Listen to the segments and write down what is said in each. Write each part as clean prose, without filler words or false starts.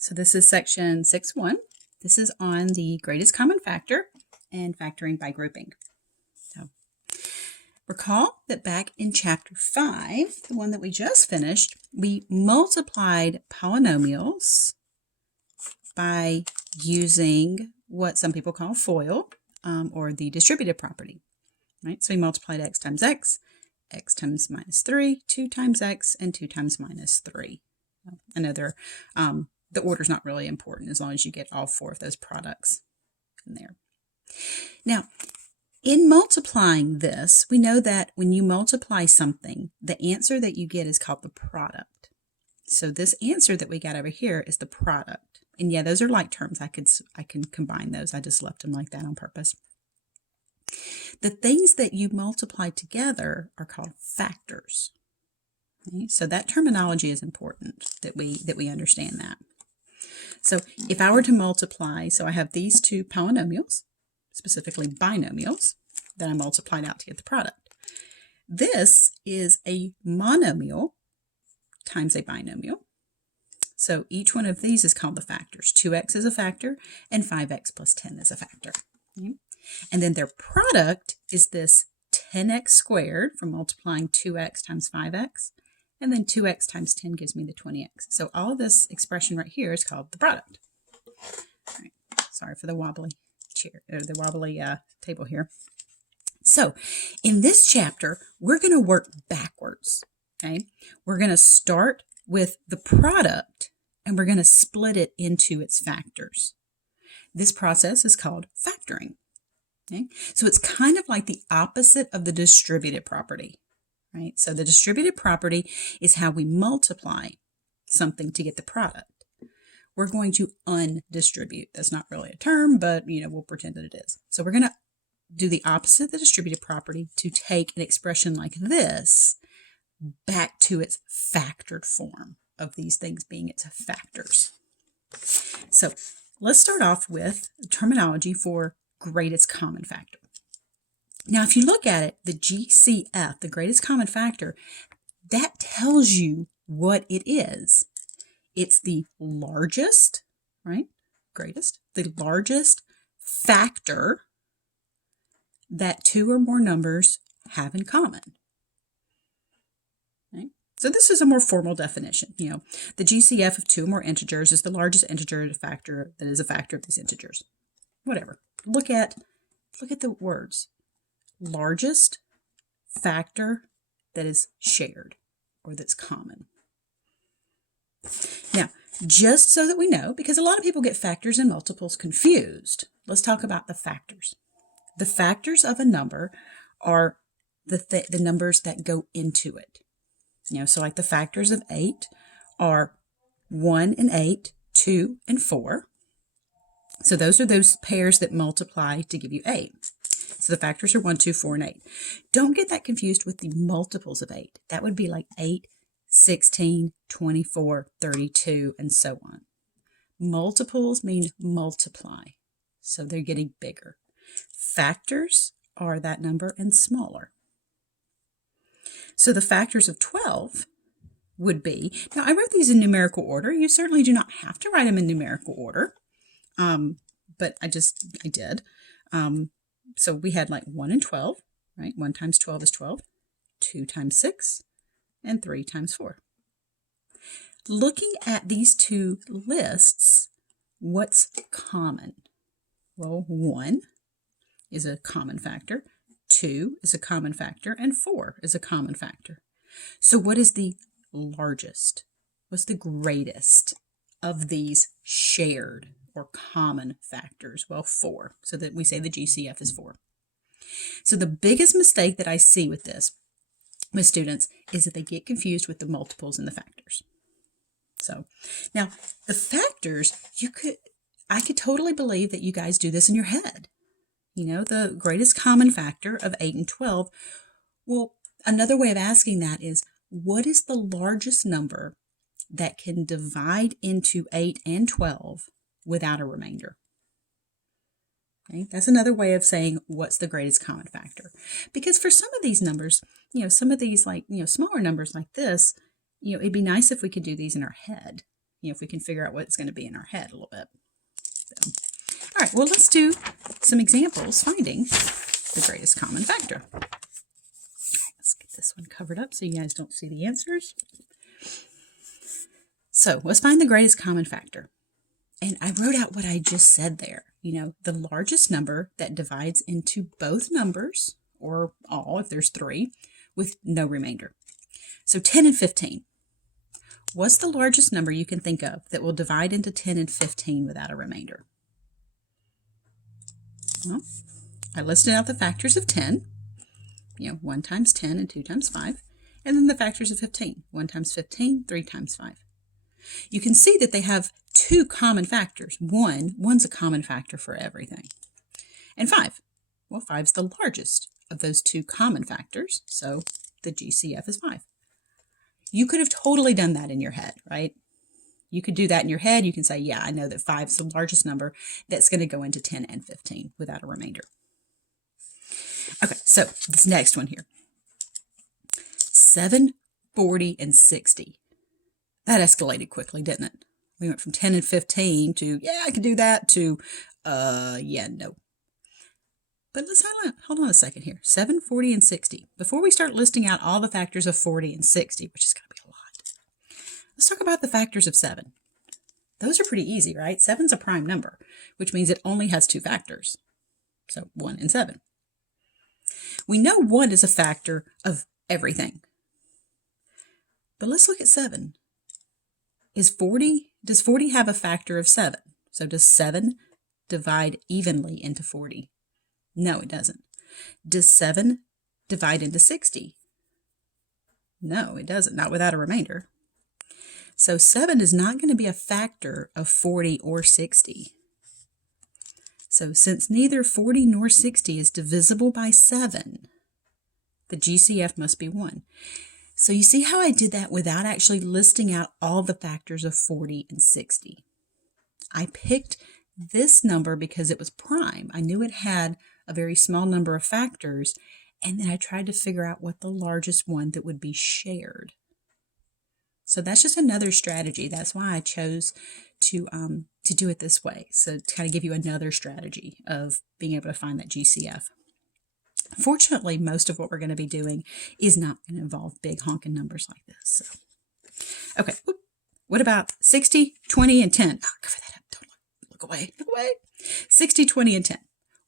So this is section 6.1. This is on the greatest common factor and factoring by grouping. So recall that back in chapter 5, the one that we just finished, we multiplied polynomials by using what some people call FOIL, or the distributive property. Right? So we multiplied x times x times minus 3, 2 times x, and 2 times minus 3. I know the order's not really important as long as you get all 4 of those products in there. Now, in multiplying this, we know that when you multiply something, the answer that you get is called the product. So this answer that we got over here is the product. And yeah, those are like terms. I can combine those. I just left them like that on purpose. The things that you multiply together are called factors. Okay? So that terminology is important that we understand that. So if I were to multiply, so I have these two polynomials, specifically binomials, that I multiplied out to get the product. This is a monomial times a binomial. So each one of these is called the factors. 2x is a factor, and 5x plus 10 is a factor. Okay? And then their product is this 10x squared from multiplying 2x times 5x. And then 2x times 10 gives me the 20x. So all of this expression right here is called the product. All right. Sorry for the wobbly chair, or the wobbly table here. So in this chapter, we're going to work backwards. Okay, we're going to start with the product, and we're going to split it into its factors. This process is called factoring. Okay, so it's kind of like the opposite of the distributive property. Right? So the distributive property is how we multiply something to get the product. We're going to undistribute. That's not really a term, but we'll pretend that it is. So we're going to do the opposite of the distributive property to take an expression like this back to its factored form of these things being its factors. So let's start off with terminology for greatest common factor. Now, if you look at it, the GCF, the greatest common factor, that tells you what it is. It's the largest, right? Greatest, the largest factor that 2 or more numbers have in common. Okay? So this is a more formal definition. The GCF of 2 or more integers is the largest integer factor that is a factor of these integers. Whatever. Look at the words. Largest factor that is shared or that's common. Now, just so that we know, because a lot of people get factors and multiples confused, let's talk about the factors. The factors of a number are the numbers that go into it. So like the factors of 8 are 1 and 8, 2 and 4. So those are those pairs that multiply to give you 8. So the factors are 1, 2, 4, and 8. Don't get that confused with the multiples of 8. That would be like 8, 16, 24, 32, and so on. Multiples mean multiply, so they're getting bigger. Factors are that number and smaller. So the factors of 12 would be, now I wrote these in numerical order. You certainly do not have to write them in numerical order, but I did. So we had like 1 and 12, right? 1 times 12 is 12, 2 times 6, and 3 times 4. Looking at these two lists, what's common? Well, 1 is a common factor, 2 is a common factor, and 4 is a common factor. So what is the largest? What's the greatest of these shared or common factors? Well, 4. So that we say the GCF is 4. So the biggest mistake that I see with this, with students, is that they get confused with the multiples and the factors. So now the factors, I could totally believe that you guys do this in your head. The greatest common factor of 8 and 12. Well, another way of asking that is, what is the largest number that can divide into 8 and 12 without a remainder? Okay, that's another way of saying what's the greatest common factor. Because for some of these numbers, some of these smaller numbers like this, it'd be nice if we could do these in our head. if we can figure out what it's going to be in our head a little bit. So, all right, well, let's do some examples finding the greatest common factor. All right, let's get this one covered up so you guys don't see the answers. So let's find the greatest common factor. And I wrote out what I just said there. The largest number that divides into both numbers, or all if there's 3, with no remainder. So 10 and 15. What's the largest number you can think of that will divide into 10 and 15 without a remainder? Well, I listed out the factors of 10. 1 times 10 and 2 times 5. And then the factors of 15. 1 times 15, 3 times 5. You can see that they have 2 common factors. One's a common factor for everything. And 5. Well, 5's the largest of those 2 common factors, so the GCF is 5. You could have totally done that in your head, right? You could do that in your head. You can say, yeah, I know that 5 is the largest number that's going to go into 10 and 15 without a remainder. Okay, so this next one here. 7, 40, and 60. That escalated quickly, didn't it? We went from 10 and 15 to, yeah, I can do that, to, yeah, no. But let's hold on a second here. 7, 40, and 60. Before we start listing out all the factors of 40 and 60, which is going to be a lot, let's talk about the factors of 7. Those are pretty easy, right? 7's a prime number, which means it only has 2 factors. So 1 and 7. We know 1 is a factor of everything. But let's look at 7. Does 40 have a factor of 7? So does 7 divide evenly into 40? No, it doesn't. Does 7 divide into 60? No, it doesn't, not without a remainder. So 7 is not going to be a factor of 40 or 60. So since neither 40 nor 60 is divisible by 7, the GCF must be 1. So you see how I did that without actually listing out all the factors of 40 and 60. I picked this number because it was prime. I knew it had a very small number of factors, and then I tried to figure out what the largest one that would be shared. So that's just another strategy. That's why I chose to do it this way. So to kind of give you another strategy of being able to find that GCF. Fortunately, most of what we're going to be doing is not going to involve big honking numbers like this. So. Okay, what about 60, 20, and 10? Oh, cover that up. Don't look away. Look away. 60, 20, and 10.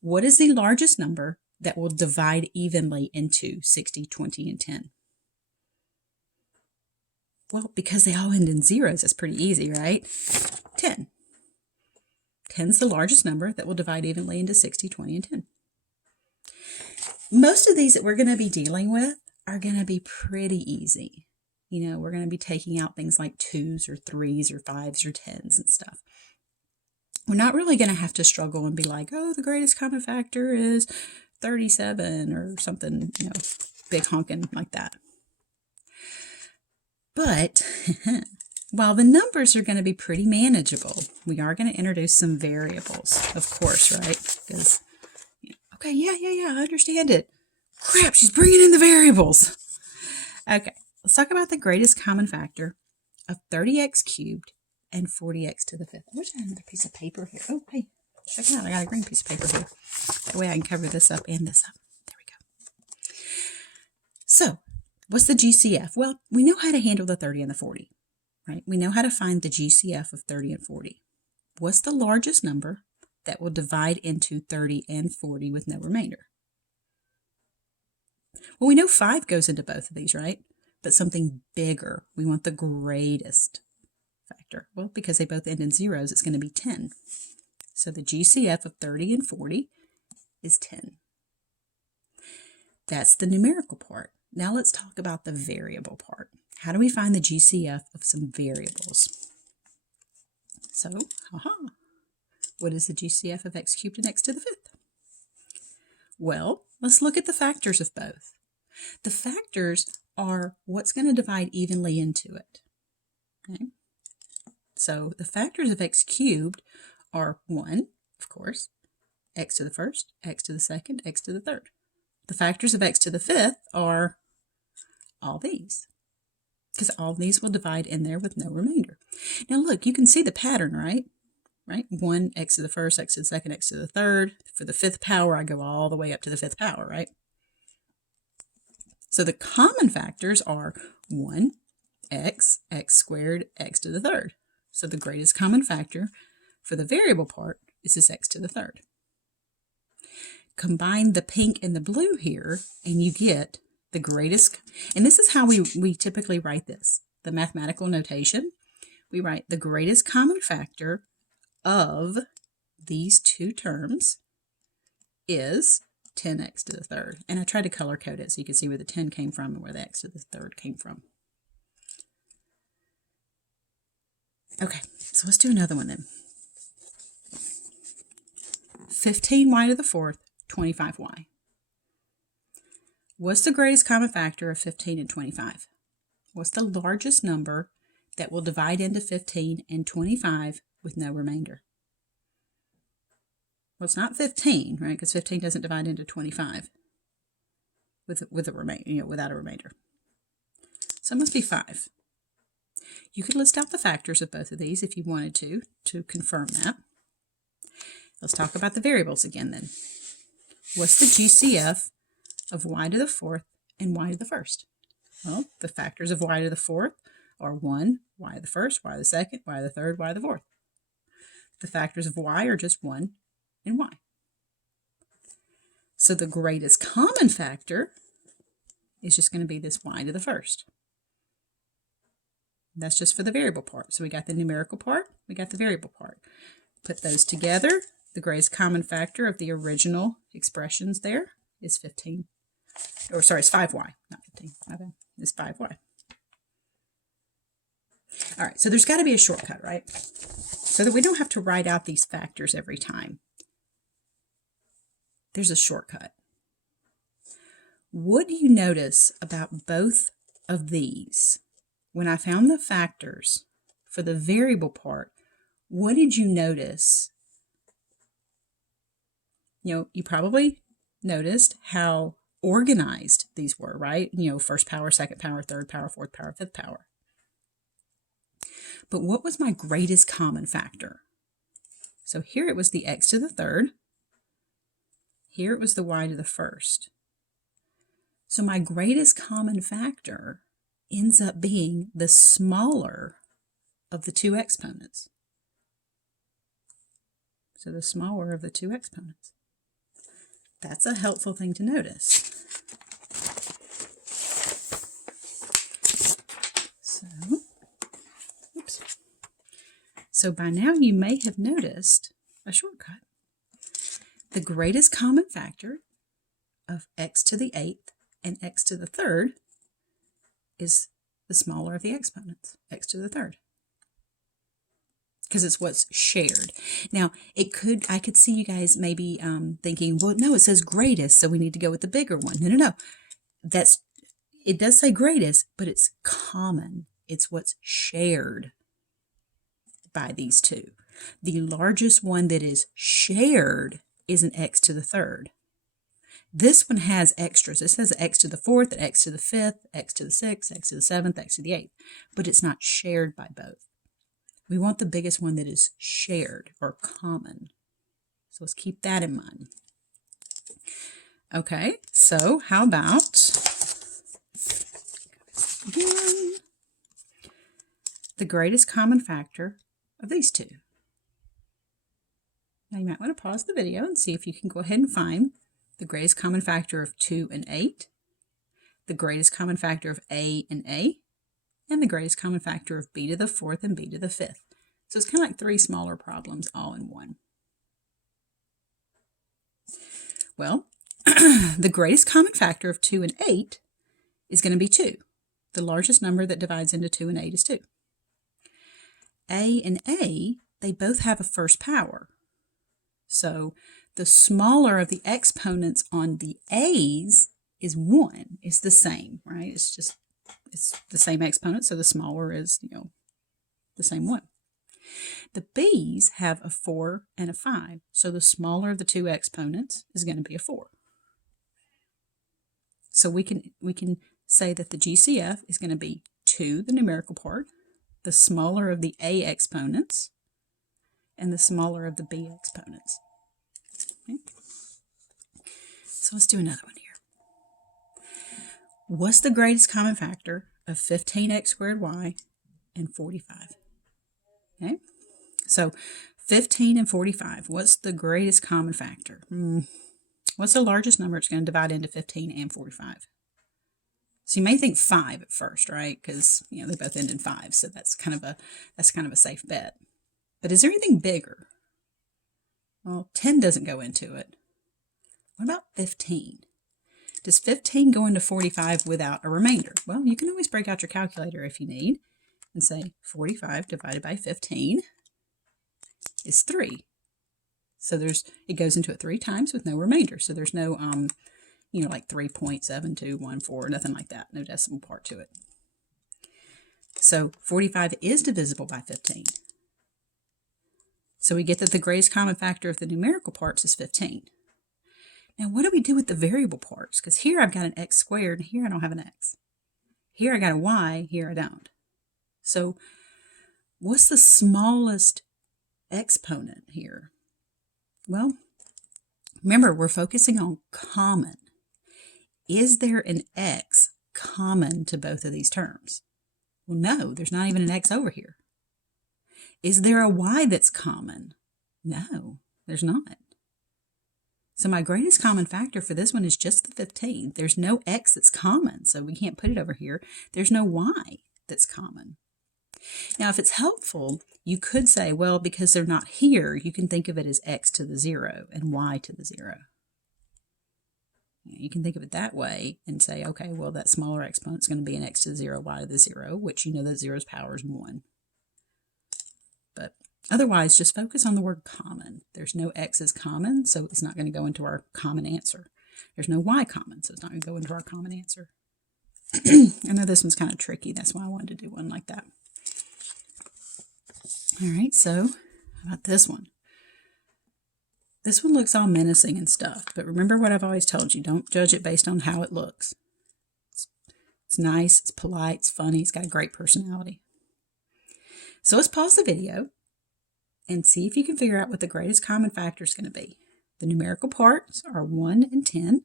What is the largest number that will divide evenly into 60, 20, and 10? Well, because they all end in zeros, it's pretty easy, right? 10. 10's the largest number that will divide evenly into 60, 20, and 10. Most of these that we're going to be dealing with are going to be pretty easy. We're going to be taking out things like 2s or 3s or 5s or 10s and stuff. We're not really going to have to struggle and be like, oh, the greatest common factor is 37 or something, big honking like that. But while the numbers are going to be pretty manageable, we are going to introduce some variables, of course, right? Because okay, yeah, I understand it. Crap, she's bringing in the variables. Okay, let's talk about the greatest common factor of 30x cubed and 40x to the 5th. I wish I had another piece of paper here. Oh, hey, check it out. I got a green piece of paper here. That way I can cover this up and this up. There we go. So, what's the GCF? Well, we know how to handle the 30 and the 40, right? We know how to find the GCF of 30 and 40. What's the largest number that will divide into 30 and 40 with no remainder? Well, we know 5 goes into both of these, right? But something bigger. We want the greatest factor. Well, because they both end in zeros, it's going to be 10. So the GCF of 30 and 40 is 10. That's the numerical part. Now let's talk about the variable part. How do we find the GCF of some variables? So, what is the GCF of x cubed and x to the 5th? Well, let's look at the factors of both. The factors are what's going to divide evenly into it. Okay? So the factors of x cubed are 1, of course, x to the 1st, x to the 2nd, x to the 3rd. The factors of x to the 5th are all these, because all these will divide in there with no remainder. Now look, you can see the pattern, right? Right? 1, x to the first, x to the second, x to the third. For the fifth power, I go all the way up to the fifth power, right? So the common factors are 1, x, x squared, x to the third. So the greatest common factor for the variable part is this x to the third. Combine the pink and the blue here, and you get the greatest, and this is how we typically write this. The mathematical notation, we write the greatest common factor of these two terms is 10x to the third. And I tried to color code it so you can see where the 10 came from and where the x to the third came from. Okay, so let's do another one then. 15y to the fourth, 25y. What's the greatest common factor of 15 and 25? What's the largest number that will divide into 15 and 25 with no remainder? Well, it's not 15, right? Because 15 doesn't divide into 25 with a remainder, without a remainder. So it must be 5. You could list out the factors of both of these if you wanted to confirm that. Let's talk about the variables again then. What's the GCF of y to the fourth and y to the first? Well, the factors of y to the fourth are 1, y to the first, y to the second, y to the third, y to the fourth. The factors of y are just 1 and y. So the greatest common factor is just going to be this y to the first. That's just for the variable part. So we got the numerical part, we got the variable part. Put those together. The greatest common factor of the original expressions there is 15. Or sorry, it's 5y, not 15. My bad. It's 5y. All right, so there's got to be a shortcut, right? So that we don't have to write out these factors every time. There's a shortcut. What do you notice about both of these? When I found the factors for the variable part, what did you notice? You probably noticed how organized these were, right? First power, second power, third power, fourth power, fifth power. But what was my greatest common factor? So here it was the x to the third. Here it was the y to the first. So my greatest common factor ends up being the smaller of the two exponents. So the smaller of the two exponents. That's a helpful thing to notice. So by now you may have noticed a shortcut. The greatest common factor of x to the 8th and x to the third is the smaller of the exponents, x to the third. Because it's what's shared. Now, I could see you guys maybe thinking, well, no, it says greatest, so we need to go with the bigger one. No. It does say greatest, but it's common. It's what's shared by these two. The largest one that is shared is an x to the third. This one has extras. It says x to the fourth, x to the fifth, x to the sixth, x to the seventh, x to the eighth, but it's not shared by both. We want the biggest one that is shared or common. So let's keep that in mind. Okay, so how about the greatest common factor of these two? Now you might want to pause the video and see if you can go ahead and find the greatest common factor of 2 and 8, the greatest common factor of A and A, and the greatest common factor of b to the fourth and b to the fifth. So it's kind of like 3 smaller problems all in one. Well, the greatest common factor of 2 and 8 is going to be 2. The largest number that divides into 2 and 8 is 2. A and A, they both have a first power. So the smaller of the exponents on the A's is 1. It's the same, right? It's the same exponent, so the smaller is, the same one. The B's have a 4 and a 5, so the smaller of the two exponents is going to be a 4. So we can say that the GCF is going to be 2, the numerical part, the smaller of the A exponents and the smaller of the B exponents. Okay. So let's do another one here. What's the greatest common factor of 15x squared y and 45? Okay, so 15 and 45, what's the greatest common factor? What's the largest number it's going to divide into 15 and 45? So you may think 5 at first, right? Because they both end in 5, so that's kind of a safe bet. But is there anything bigger? Well, 10 doesn't go into it. What about 15? Does 15 go into 45 without a remainder? Well, you can always break out your calculator if you need and say 45 divided by 15 is 3. So it goes into it 3 times with no remainder. So there's no, like 3.7214, nothing like that. No decimal part to it. So 45 is divisible by 15. So we get that the greatest common factor of the numerical parts is 15. Now, what do we do with the variable parts? Because here I've got an x squared, and here I don't have an x. Here I got a y, here I don't. So what's the smallest exponent here? Well, remember, we're focusing on common. Is there an x common to both of these terms? Well, no, there's not even an x over here. Is there a y that's common? No, there's not. So my greatest common factor for this one is just the 15. There's no x that's common, so we can't put it over here. There's no y that's common. Now, if it's helpful, you could say, well, because they're not here, you can think of it as x to the 0 and y to the 0. You can think of it that way and say, okay, well, that smaller exponent is going to be an x to the 0, y to the 0, which you know that 0's power is 1. But otherwise, just focus on the word common. There's no x's common, so it's not going to go into our common answer. There's no y common, so it's not going to go into our common answer. I know this one's kind of tricky. That's why I wanted to do one like that. All right, so how about this one? This one looks all menacing and stuff, but remember what I've always told you. Don't judge it based on how it looks. It's nice, it's polite, it's funny, it's got a great personality. So let's pause the video and see if you can figure out what the greatest common factor is going to be. The numerical parts are 1 and 10.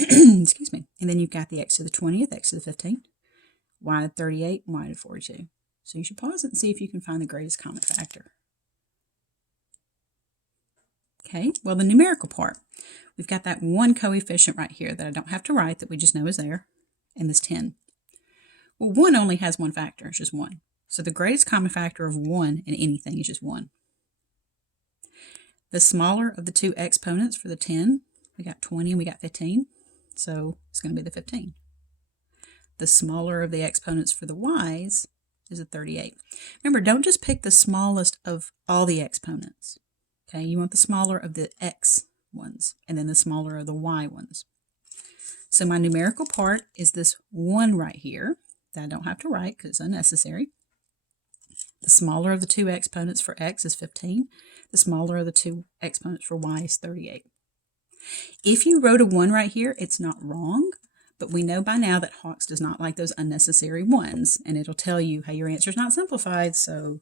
Excuse me. And then you've got the x to the 20th, x to the 15th, y to 38, and y to 42. So you should pause it and see if you can find the greatest common factor. Okay, well, the numerical part, we've got that one coefficient right here that I don't have to write, that we just know is there, and this 10. Well, 1 only has one factor, it's just 1. So the greatest common factor of 1 in anything is just 1. The smaller of the two exponents for the 10, we got 20 and we got 15, so it's going to be the 15. The smaller of the exponents for the y's is a 38. Remember, don't just pick the smallest of all the exponents. Okay, you want the smaller of the x ones, and then the smaller of the y ones. So my numerical part is this 1 right here that I don't have to write because it's unnecessary. The smaller of the two exponents for x is 15. The smaller of the two exponents for y is 38. If you wrote a 1 right here, it's not wrong, but we know by now that Hawks does not like those unnecessary 1s, and it'll tell you, hey, your answer is not simplified, so,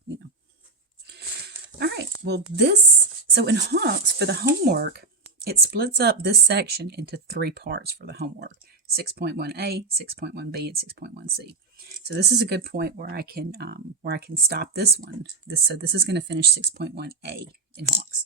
All right, well, so in Hawks, for the homework, it splits up this section into 3 parts for the homework: 6.1a, 6.1b, and 6.1c. So this is a good point where I can stop this one. So this is going to finish 6.1a in Hawks.